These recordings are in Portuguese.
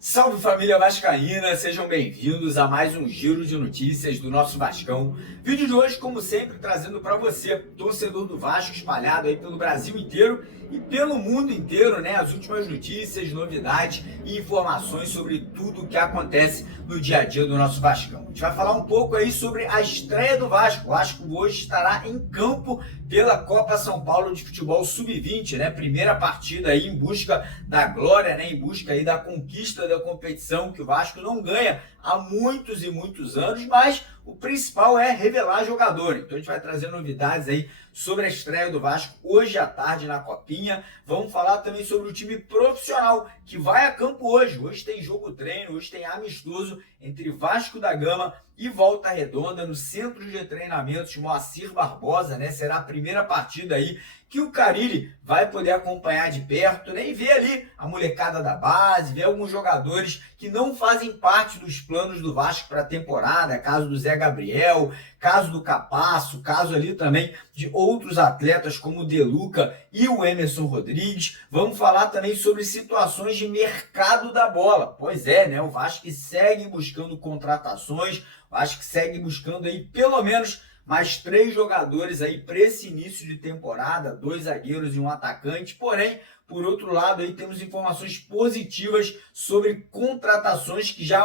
Salve família vascaína, sejam bem-vindos a mais um giro de notícias do nosso Vascão. Vídeo de hoje, como sempre, trazendo para você, torcedor do Vasco, espalhado aí pelo Brasil inteiro e pelo mundo inteiro, né? As últimas notícias, novidades e informações sobre tudo o que acontece no dia a dia do nosso Vascão. A gente vai falar um pouco aí sobre a estreia do Vasco. O Vasco hoje estará em campo pela Copa São Paulo de Futebol Sub-20, né? Primeira partida aí em busca da glória, né? Em busca aí da conquista da competição que o Vasco não ganha há muitos e muitos anos, mas o principal é revelar jogador. Então a gente vai trazer novidades aí sobre a estreia do Vasco hoje à tarde na Copinha. Vamos falar também sobre o time profissional que vai a campo hoje. Hoje tem jogo treino, hoje tem amistoso entre Vasco da Gama e Volta Redonda no Centro de Treinamentos Moacir Barbosa, né? Será a primeira partida aí que o Carille vai poder acompanhar de perto, né? E ver ali a molecada da base, ver alguns jogadores que não fazem parte dos planos do Vasco para a temporada, caso do Zé Gabriel, caso do Capasso, caso ali também de outros atletas como o De Luca e o Emerson Rodrigues. Vamos falar também sobre situações de mercado da bola. Pois é, né? O Vasco segue buscando contratações, o Vasco segue buscando aí pelo menos mais 3 jogadores aí para esse início de temporada, 2 zagueiros e um atacante. Porém, por outro lado, aí temos informações positivas sobre contratações que já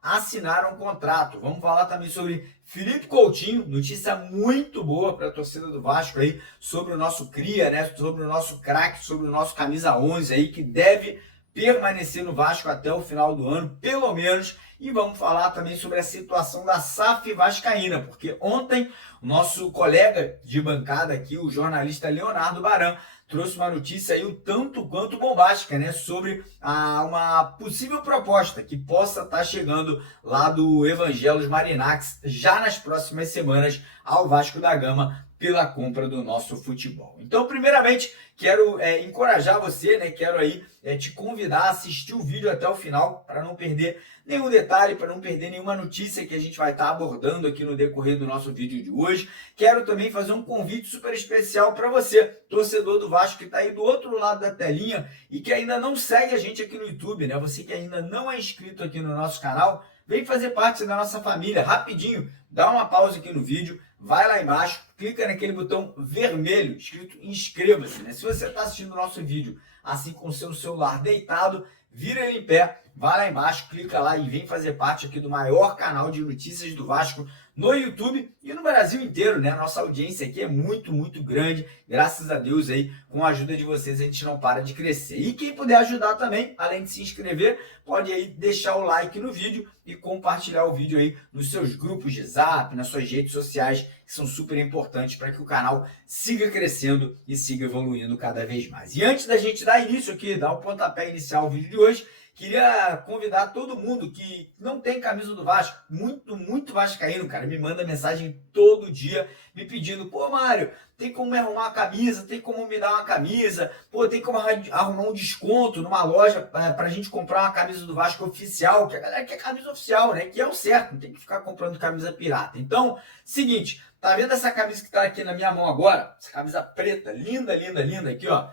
assinaram contrato. Vamos falar também sobre Felipe Coutinho, notícia muito boa para a torcida do Vasco aí, sobre o nosso cria, né? Sobre o nosso craque, sobre o nosso camisa 11 aí, que deve permanecer no Vasco até o final do ano, pelo menos. E vamos falar também sobre a situação da SAF vascaína, porque ontem o nosso colega de bancada aqui, o jornalista Leonardo Baran, trouxe uma notícia aí o tanto quanto bombástica, né, sobre uma possível proposta que possa estar chegando lá do Evangelos Marinax já nas próximas semanas ao Vasco da Gama pela compra do nosso futebol. Então, primeiramente, quero encorajar você, né? Quero aí te convidar a assistir o vídeo até o final para não perder nenhum detalhe, para não perder nenhuma notícia que a gente vai estar abordando aqui no decorrer do nosso vídeo de hoje. Quero também fazer um convite super especial para você, torcedor do Vasco que está aí do outro lado da telinha e que ainda não segue a gente aqui no YouTube, né? Você que ainda não é inscrito aqui no nosso canal, vem fazer parte da nossa família. Rapidinho, dá uma pausa aqui no vídeo, vai lá embaixo, clica naquele botão vermelho escrito inscreva-se, né? Se você está assistindo o nosso vídeo assim com o seu celular deitado, vira ele em pé, vai lá embaixo, clica lá e vem fazer parte aqui do maior canal de notícias do Vasco no YouTube e no Brasil inteiro, né? A nossa audiência aqui é muito, muito grande. Graças a Deus aí, com a ajuda de vocês, a gente não para de crescer. E quem puder ajudar também, além de se inscrever, pode aí deixar o like no vídeo e compartilhar o vídeo aí nos seus grupos de Zap, nas suas redes sociais, que são super importantes para que o canal siga crescendo e siga evoluindo cada vez mais. E antes da gente dar início aqui, dar o pontapé inicial ao vídeo de hoje, queria convidar todo mundo que não tem camisa do Vasco, muito vascaíno, cara, me manda mensagem todo dia me pedindo, pô, Mário, tem como me arrumar uma camisa, tem como me dar uma camisa, pô, tem como arrumar um desconto numa loja pra gente comprar uma camisa do Vasco oficial, que a galera quer camisa oficial, né, que é o certo, não tem que ficar comprando camisa pirata. Então, seguinte, tá vendo essa camisa que tá aqui na minha mão agora? Essa camisa preta, linda, linda, linda, aqui, ó.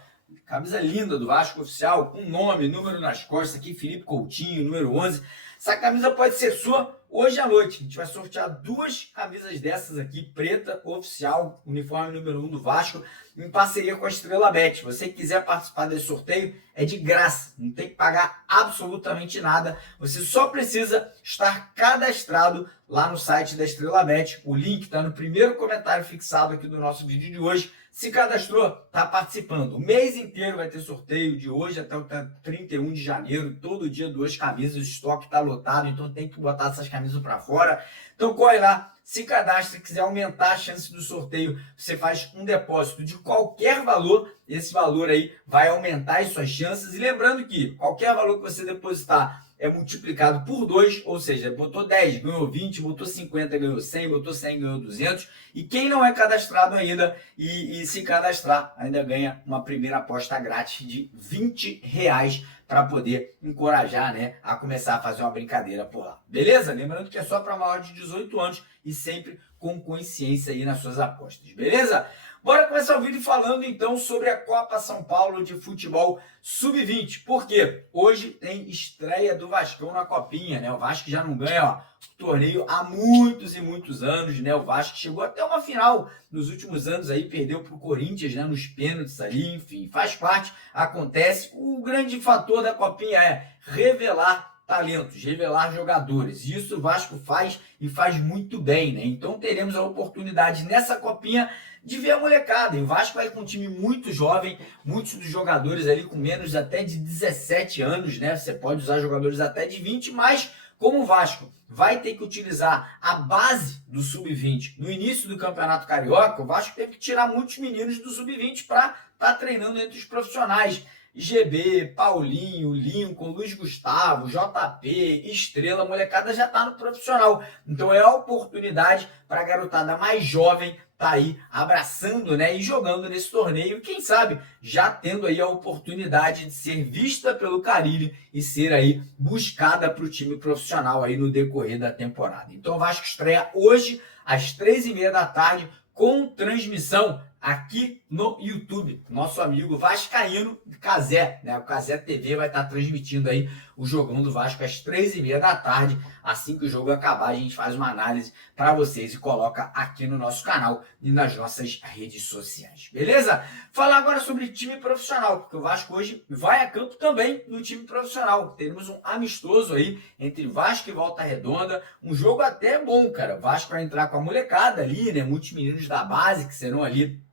Camisa linda do Vasco oficial, com nome, número nas costas aqui, Felipe Coutinho, número 11. Essa camisa pode ser sua hoje à noite. A gente vai sortear 2 camisas dessas aqui, preta, oficial, uniforme número 1 do Vasco, em parceria com a Estrela Bet. Se você quiser participar desse sorteio, é de graça, não tem que pagar absolutamente nada. Você só precisa estar cadastrado lá no site da Estrela Bet. O link está no primeiro comentário fixado aqui do nosso vídeo de hoje. Se cadastrou, está participando. O mês inteiro vai ter sorteio, de hoje até o 31 de janeiro. Todo dia 2 camisas, o estoque está lotado, então tem que botar essas camisas para fora. Então corre lá, se cadastra, quiser aumentar a chance do sorteio, você faz um depósito de qualquer valor, esse valor aí vai aumentar as suas chances. E lembrando que qualquer valor que você depositar é multiplicado por 2, ou seja, botou 10, ganhou 20, botou 50, ganhou 100, botou 100, ganhou 200. E quem não é cadastrado ainda e se cadastrar, ainda ganha uma primeira aposta grátis de R$20 para poder encorajar, né, a começar a fazer uma brincadeira por lá. Beleza? Lembrando que é só para maior de 18 anos e sempre com consciência aí nas suas apostas. Beleza? Bora começar o vídeo falando então sobre a Copa São Paulo de Futebol Sub-20. Por quê? Hoje tem estreia do Vascão na Copinha, né? O Vasco já não ganha, torneio há muitos e muitos anos, né? O Vasco chegou até uma final nos últimos anos aí, perdeu para o Corinthians, né? Nos pênaltis ali, enfim, faz parte, acontece. O grande fator da Copinha é revelar talentos, revelar jogadores. Isso o Vasco faz e faz muito bem, né? Então teremos a oportunidade nessa Copinha de ver a molecada. E o Vasco vai com um time muito jovem, muitos dos jogadores ali com menos até de 17 anos, né? Você pode usar jogadores até de 20, mas como o Vasco vai ter que utilizar a base do Sub-20 no início do Campeonato Carioca, o Vasco teve que tirar muitos meninos do Sub-20 para estar treinando entre os profissionais. GB, Paulinho, Lincoln, Luiz Gustavo, JP, Estrela, a molecada já está no profissional. Então é a oportunidade para a garotada mais jovem tá aí abraçando, né, e jogando nesse torneio, quem sabe já tendo aí a oportunidade de ser vista pelo Carille e ser aí buscada para o time profissional aí no decorrer da temporada. Então o Vasco estreia hoje às 3h30 da tarde com transmissão aqui no YouTube. Nosso amigo vascaíno Cazé, né? O Cazé TV vai estar transmitindo aí o jogão do Vasco às 3h30 da tarde. Assim que o jogo acabar, a gente faz uma análise para vocês e coloca aqui no nosso canal e nas nossas redes sociais. Beleza? Falar agora sobre time profissional, porque o Vasco hoje vai a campo também no time profissional. Teremos um amistoso aí entre Vasco e Volta Redonda. Um jogo até bom, cara. O Vasco vai entrar com a molecada ali, né? Muitos meninos da base que serão ali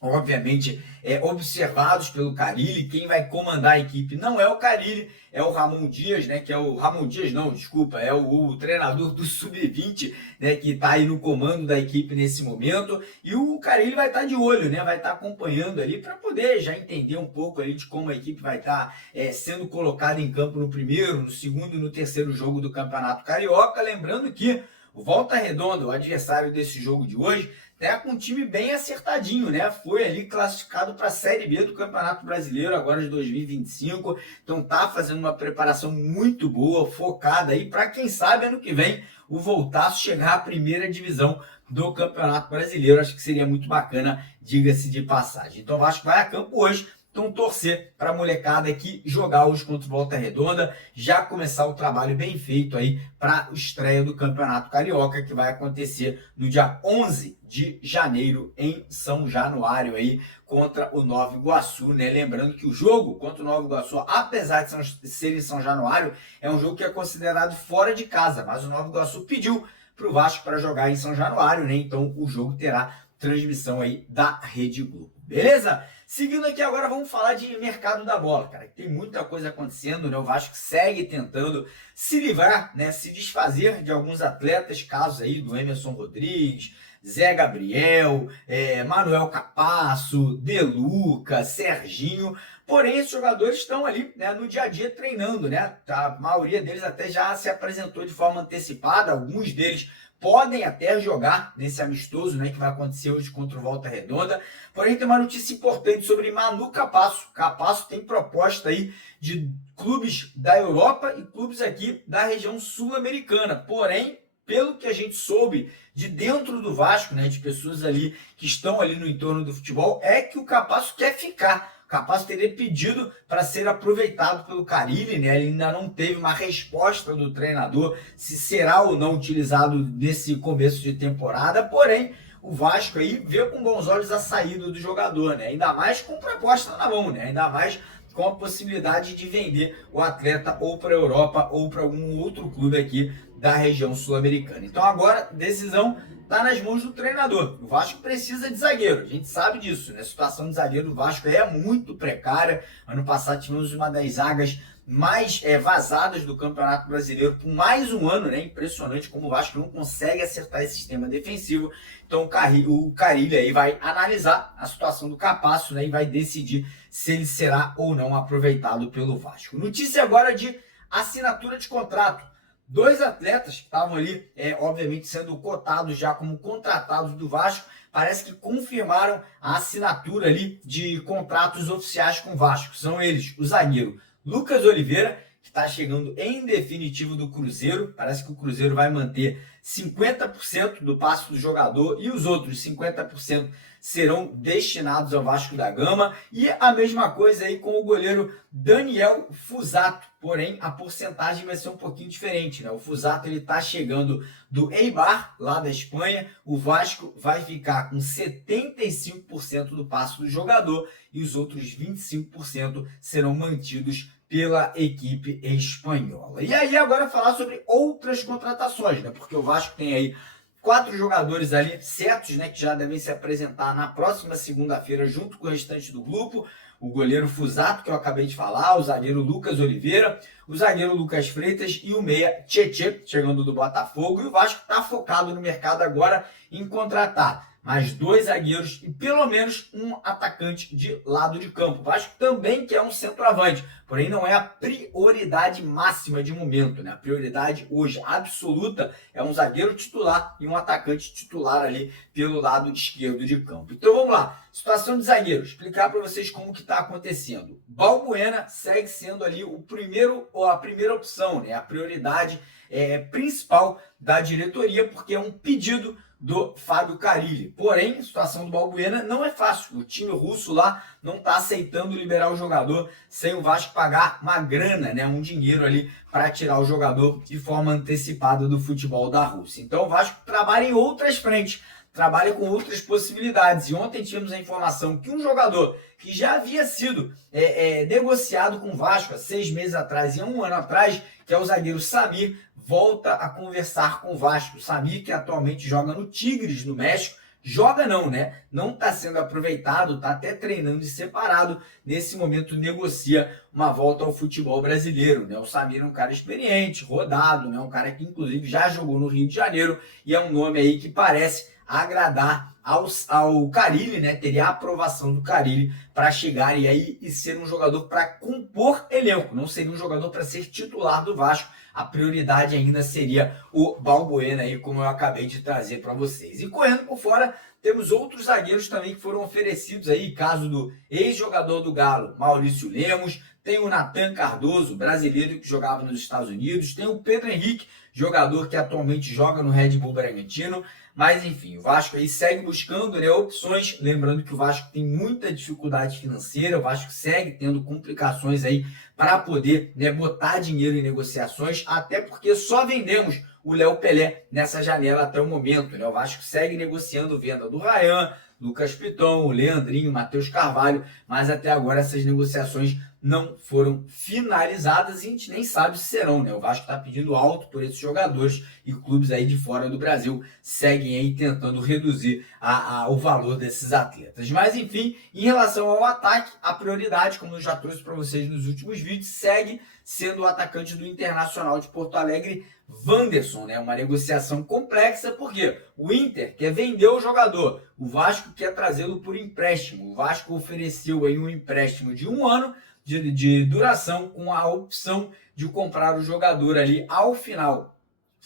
obviamente observados pelo Carille. Quem vai comandar a equipe não é o Carille, é o Ramon Dias, né, que é o Ramon Dias não, desculpa, é o treinador do Sub-20, né, que está aí no comando da equipe nesse momento, e o Carille vai estar de olho, né, vai estar acompanhando ali para poder já entender um pouco ali de como a equipe vai estar sendo colocada em campo no primeiro, no segundo e no terceiro jogo do Campeonato Carioca. Lembrando que o Volta Redonda, o adversário desse jogo de hoje, tá com um time bem acertadinho, né? Foi ali classificado para a Série B do Campeonato Brasileiro agora de 2025. Então tá fazendo uma preparação muito boa, focada aí para quem sabe ano que vem o Voltaço chegar à primeira divisão do Campeonato Brasileiro. Acho que seria muito bacana, diga-se de passagem. Então o Vasco vai a campo hoje. Então torcer para a molecada aqui jogar hoje contra o Volta Redonda, já começar o trabalho bem feito aí para a estreia do Campeonato Carioca, que vai acontecer no dia 11 de janeiro em São Januário aí contra o Nova Iguaçu, né? Lembrando que o jogo contra o Nova Iguaçu, apesar de ser em São Januário, é um jogo que é considerado fora de casa, mas o Nova Iguaçu pediu para o Vasco para jogar em São Januário, né? Então o jogo terá transmissão aí da Rede Globo. Beleza? Seguindo aqui agora, vamos falar de mercado da bola, cara. Tem muita coisa acontecendo, né? O Vasco segue tentando se livrar, né? Se desfazer de alguns atletas, casos aí do Emerson Rodrigues, Zé Gabriel, Manuel Capasso, Deluca, Serginho. Porém, esses jogadores estão ali, né, no dia a dia treinando, né? A maioria deles até já se apresentou de forma antecipada, alguns deles podem até jogar nesse amistoso, né, que vai acontecer hoje contra o Volta Redonda. Porém, tem uma notícia importante sobre Manu Capasso. Capasso tem proposta aí de clubes da Europa e clubes aqui da região sul-americana. Porém, pelo que a gente soube de dentro do Vasco, né, de pessoas ali que estão ali no entorno do futebol, é que o Capasso quer ficar. O Capasso teria pedido para ser aproveitado pelo Carille, né? Ele ainda não teve uma resposta do treinador se será ou não utilizado nesse começo de temporada. Porém, o Vasco aí vê com bons olhos a saída do jogador, né? Ainda mais com proposta na mão, né? Ainda mais com a possibilidade de vender o atleta ou para a Europa ou para algum outro clube aqui da região sul-americana. Então agora, decisão está nas mãos do treinador. O Vasco precisa de zagueiro, a gente sabe disso, né? A situação de zagueiro do Vasco é muito precária. Ano passado tivemos uma das zagas mais vazadas do Campeonato Brasileiro por mais um ano, né? Impressionante como o Vasco não consegue acertar esse sistema defensivo. Então o Carille aí vai analisar a situação do Capasso, né? E vai decidir se ele será ou não aproveitado pelo Vasco. Notícia agora de assinatura de contrato. Dois atletas que estavam ali, obviamente, sendo cotados já como contratados do Vasco, parece que confirmaram a assinatura ali de contratos oficiais com o Vasco. São eles, o zagueiro Lucas Oliveira, que está chegando em definitivo do Cruzeiro. Parece que o Cruzeiro vai manter 50% do passe do jogador e os outros 50% serão destinados ao Vasco da Gama. E a mesma coisa aí com o goleiro Daniel Fusato, porém a porcentagem vai ser um pouquinho diferente, né? O Fusato ele tá chegando do Eibar, lá da Espanha. O Vasco vai ficar com 75% do passe do jogador e os outros 25% serão mantidos pela equipe espanhola. E aí agora falar sobre outras contratações, né? Porque o Vasco tem aí 4 jogadores ali certos, né, que já devem se apresentar na próxima segunda-feira junto com o restante do grupo. O goleiro Fusato, que eu acabei de falar, o zagueiro Lucas Oliveira, o zagueiro Lucas Freitas e o meia Tietê, chegando do Botafogo. E o Vasco está focado no mercado agora em contratar mais 2 zagueiros e pelo menos um atacante de lado de campo. O Vasco também quer um centroavante, porém não é a prioridade máxima de momento, né? A prioridade hoje absoluta é um zagueiro titular e um atacante titular ali pelo lado esquerdo de campo. Então vamos lá, situação de zagueiro, explicar para vocês como que está acontecendo. Balbuena segue sendo ali o primeiro ou a primeira opção, né? A prioridade principal da diretoria, porque é um pedido do Fábio Carille. Porém, a situação do Balbuena não é fácil. O time russo lá não está aceitando liberar o jogador sem o Vasco pagar uma grana, né, um dinheiro ali para tirar o jogador de forma antecipada do futebol da Rússia. Então o Vasco trabalha em outras frentes, trabalha com outras possibilidades. E ontem tivemos a informação que um jogador que já havia sido negociado com o Vasco há 6 meses atrás e há 1 ano atrás, que é o zagueiro Samir, volta a conversar com o Vasco. O Samir, que atualmente joga no Tigres, no México, joga não, né? Não está sendo aproveitado, está até treinando de separado. Nesse momento negocia uma volta ao futebol brasileiro, né? O Samir é um cara experiente, rodado, né? Um cara que inclusive já jogou no Rio de Janeiro e é um nome aí que parece agradar ao Carille, né? Teria a aprovação do Carille para chegar e ser um jogador para compor elenco, não seria um jogador para ser titular do Vasco. A prioridade ainda seria o Balbuena aí, como eu acabei de trazer para vocês. E correndo por fora, temos outros zagueiros também que foram oferecidos aí, caso do ex-jogador do Galo, Maurício Lemos, tem o Nathan Cardoso, brasileiro que jogava nos Estados Unidos, tem o Pedro Henrique, jogador que atualmente joga no Red Bull Bragantino. Mas enfim, o Vasco aí segue buscando, né, opções, lembrando que o Vasco tem muita dificuldade financeira, o Vasco segue tendo complicações aí para poder, né, botar dinheiro em negociações, até porque só vendemos o Léo Pelé nessa janela até o momento, né? O Vasco segue negociando venda do Ryan, Lucas Piton, o Leandrinho, Matheus Carvalho, mas até agora essas negociações não foram finalizadas e a gente nem sabe se serão, né? O Vasco está pedindo alto por esses jogadores e clubes aí de fora do Brasil seguem aí tentando reduzir o valor desses atletas. Mas enfim, em relação ao ataque, a prioridade, como eu já trouxe para vocês nos últimos vídeos, segue sendo o atacante do Internacional de Porto Alegre, Wanderson, né? Uma negociação complexa porque o Inter quer vender o jogador, o Vasco quer trazê-lo por empréstimo. O Vasco ofereceu aí um empréstimo de 1 ano de duração com a opção de comprar o jogador ali ao final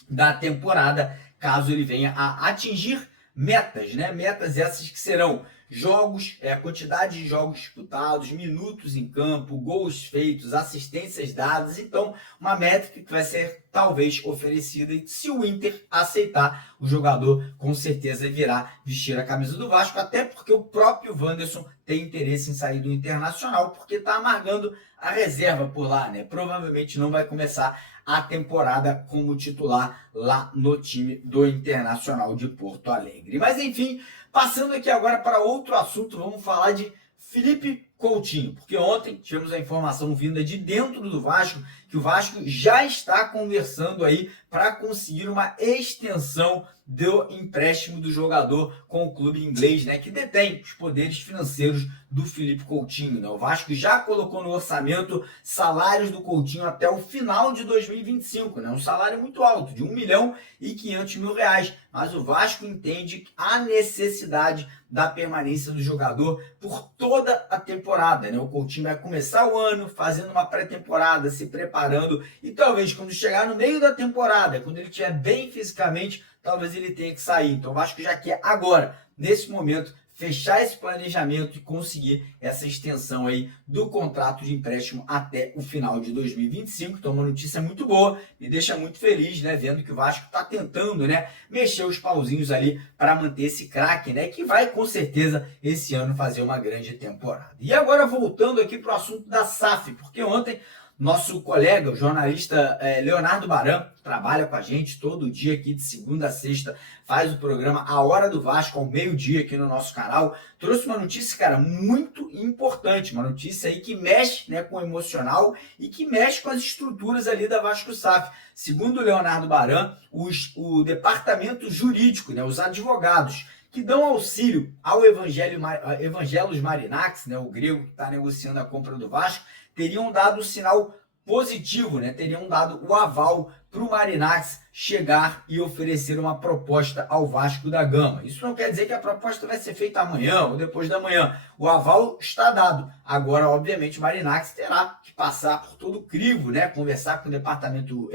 da temporada, caso ele venha a atingir metas, né? Metas essas que serão jogos, quantidade de jogos disputados, minutos em campo, gols feitos, assistências dadas. Então, uma métrica que vai ser talvez oferecida e se o Inter aceitar, o jogador com certeza virá vestir a camisa do Vasco, até porque o próprio Wanderson tem interesse em sair do Internacional, porque está amargando a reserva por lá, né? Provavelmente não vai começar a temporada como titular lá no time do Internacional de Porto Alegre. Mas enfim, passando aqui agora para outro assunto, vamos falar de Felipe Coutinho, porque ontem tivemos a informação vinda de dentro do Vasco, que o Vasco já está conversando aí para conseguir uma extensão do empréstimo do jogador com o clube inglês, né, que detém os poderes financeiros do Felipe Coutinho, né? O Vasco já colocou no orçamento salários do Coutinho até o final de 2025, né? Um salário muito alto, de R$1.500.000, mas o Vasco entende a necessidade da permanência do jogador por toda a temporada, né? O Coutinho vai começar o ano fazendo uma pré-temporada, se preparando e talvez quando chegar no meio da temporada, quando ele estiver bem fisicamente, talvez ele tenha que sair. Então o Vasco já quer agora, nesse momento, fechar esse planejamento e conseguir essa extensão aí do contrato de empréstimo até o final de 2025. Então, uma notícia muito boa, me deixa muito feliz, né, vendo que o Vasco está tentando, né, mexer os pauzinhos ali para manter esse craque, né, que vai com certeza esse ano fazer uma grande temporada. E agora voltando aqui para o assunto da SAF, porque ontem nosso colega, o jornalista Leonardo Baran, que trabalha com a gente todo dia aqui de segunda a sexta, faz o programa A Hora do Vasco ao meio-dia aqui no nosso canal, trouxe uma notícia, cara, muito importante, uma notícia aí que mexe, né, com o emocional e que mexe com as estruturas ali da Vasco SAF. Segundo o Leonardo Baran, o departamento jurídico, né, os advogados que dão auxílio ao Evangelos Marinax, né, o grego que está negociando a compra do Vasco, teriam dado o sinal positivo, né? Teriam dado o aval para o Marinax chegar e oferecer uma proposta ao Vasco da Gama. Isso não quer dizer que a proposta vai ser feita amanhã ou depois da manhã. O aval está dado. Agora, obviamente, o Marinax terá que passar por todo o crivo, né? Conversar com o departamento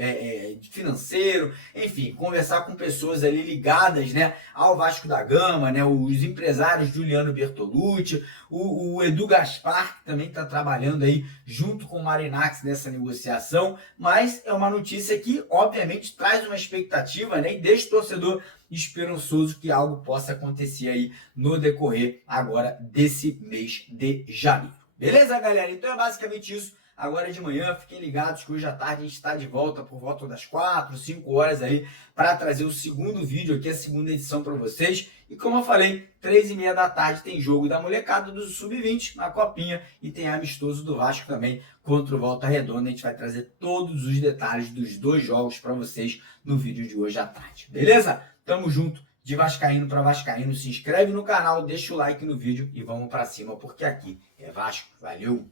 financeiro, enfim, conversar com pessoas ali ligadas, né, ao Vasco da Gama, né? Os empresários Juliano Bertolucci, o Edu Gaspar, que também está trabalhando aí junto com o Marinax nessa negociação, mas é uma notícia que, obviamente, traz uma expectativa, né, e deixa o torcedor esperançoso que algo possa acontecer aí no decorrer agora desse mês de janeiro. Beleza, galera? Então é basicamente isso. Agora de manhã, fiquem ligados que hoje à tarde a gente está de volta por volta das 4, 5 horas aí para trazer o segundo vídeo aqui, a segunda edição para vocês. E como eu falei, 3h30 da tarde tem jogo da molecada do Sub-20 na Copinha e tem amistoso do Vasco também contra o Volta Redonda. A gente vai trazer todos os detalhes dos dois jogos para vocês no vídeo de hoje à tarde. Beleza? Tamo junto, de vascaíno para vascaíno. Se inscreve no canal, deixa o like no vídeo e vamos para cima, porque aqui é Vasco. Valeu!